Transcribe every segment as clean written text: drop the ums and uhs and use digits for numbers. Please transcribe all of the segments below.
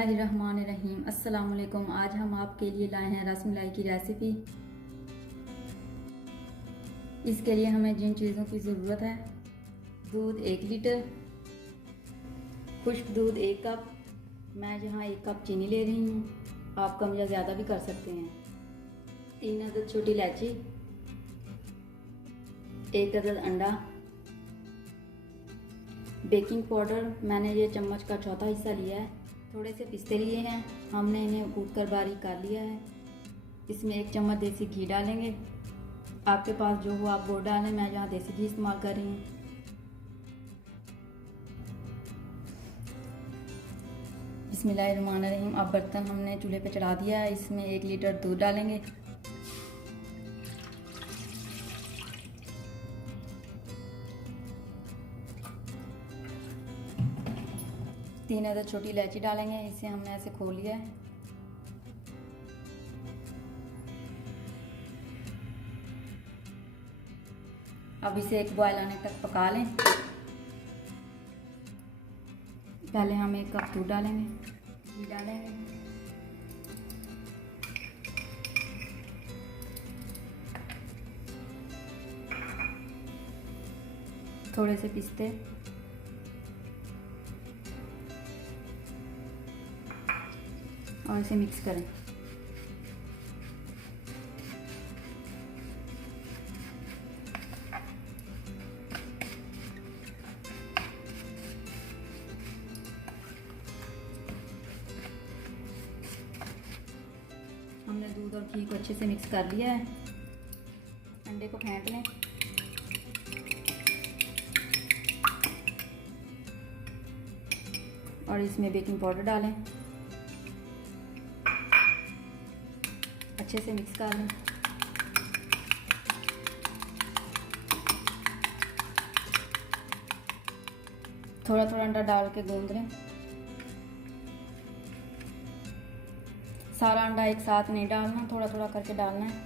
बिस्मिल्लाहिर्रहमानिर्रहीम। अस्सलाम वालेकुम। आज हम आपके लिए लाए हैं रसमलाई की रेसिपी। इसके लिए हमें जिन चीज़ों की ज़रूरत है: दूध 1 लीटर, खुश्क दूध 1 कप, मैं यहाँ 1 कप चीनी ले रही हूँ, आप कम या ज़्यादा भी कर सकते हैं, 3 अदद छोटी इलायची, 1 अदद अंडा, बेकिंग पाउडर मैंने ये चम्मच का चौथा हिस्सा लिया है, थोड़े से पिस्ते लिए हैं, हमने इन्हें कूटकर बारीक कर लिया है। इसमें 1 चम्मच देसी घी डालेंगे, आपके पास जो हो आप वो डालें, मैं यहाँ देसी घी इस्तेमाल कर रही हूँ। बिस्मिल्लाहिर्रहमानिर्रहीम। अब बर्तन हमने चूल्हे पे चढ़ा दिया है, इसमें 1 लीटर दूध डालेंगे, तीन अदद छोटी इलायची डालेंगे, इसे हमने ऐसे खोल लिया है। अब इसे एक बॉयल आने तक पका लें। पहले हम 1 कप दूध डालेंगे, घी डालेंगे, थोड़े से पिस्ते, और इसे मिक्स करें। हमने दूध और घी को अच्छे से मिक्स कर लिया है। अंडे को फेंट लें, और इसमें बेकिंग पाउडर डालें, अच्छे से मिक्स कर लें। थोड़ा थोड़ा अंडा डाल के गूंद लें। सारा अंडा एक साथ नहीं डालना, थोड़ा थोड़ा करके डालना है।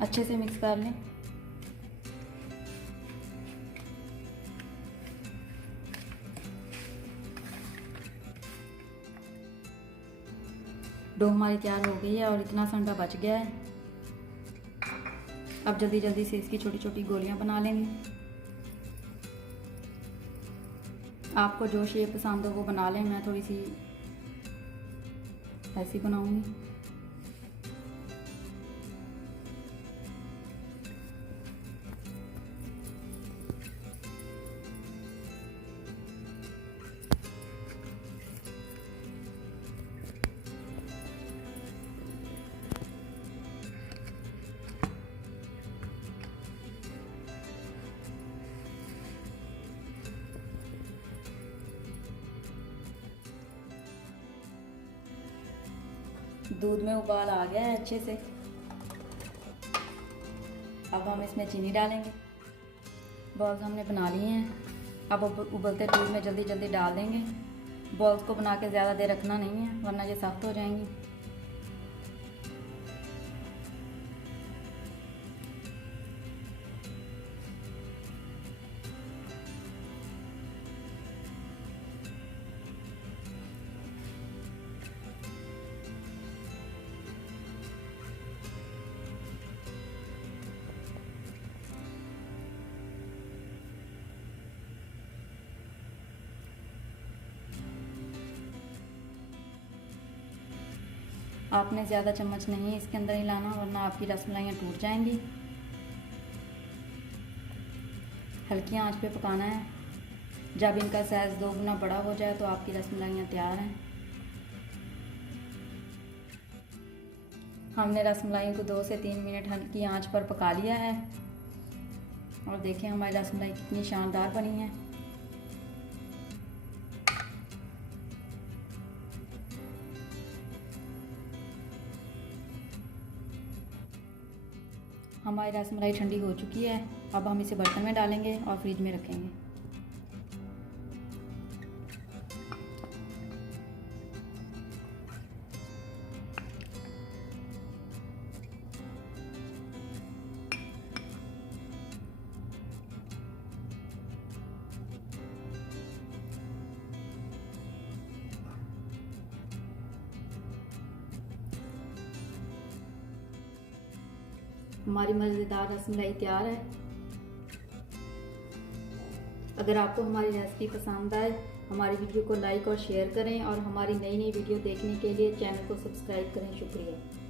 अच्छे से मिक्स कर लें। डो हमारी तैयार हो गई है और इतना सा अंडा बच गया है। अब जल्दी जल्दी से इसकी छोटी छोटी गोलियां बना लेंगे। आपको जो शेप पसंद हो वो बना लें, मैं थोड़ी सी ऐसी बनाऊंगी। दूध में उबाल आ गया है अच्छे से। अब हम इसमें चीनी डालेंगे। बॉल्स हमने बना लिए हैं, अब उबलते दूध में जल्दी जल्दी डाल देंगे। बॉल्स को बना के ज़्यादा देर रखना नहीं है, वरना ये सख्त हो जाएंगी। आपने ज़्यादा चम्मच नहीं इसके अंदर हिलाना, वरना आपकी रसमलाइयाँ टूट जाएंगी। हल्की आंच पे पकाना है। जब इनका साइज़ 2 गुना बड़ा हो जाए तो आपकी रसमलाइयाँ तैयार हैं। हमने रसमलाई को 2 से 3 मिनट हल्की आंच पर पका लिया है, और देखें हमारी रसमलाई कितनी शानदार बनी है। हमारी रसमलाई ठंडी हो चुकी है। अब हम इसे बर्तन में डालेंगे और फ्रिज में रखेंगे। हमारी मज़ेदार रसमलाई तैयार है। अगर आपको हमारी रेसिपी पसंद आए, हमारी वीडियो को लाइक और शेयर करें और हमारी नई नई वीडियो देखने के लिए चैनल को सब्सक्राइब करें। शुक्रिया।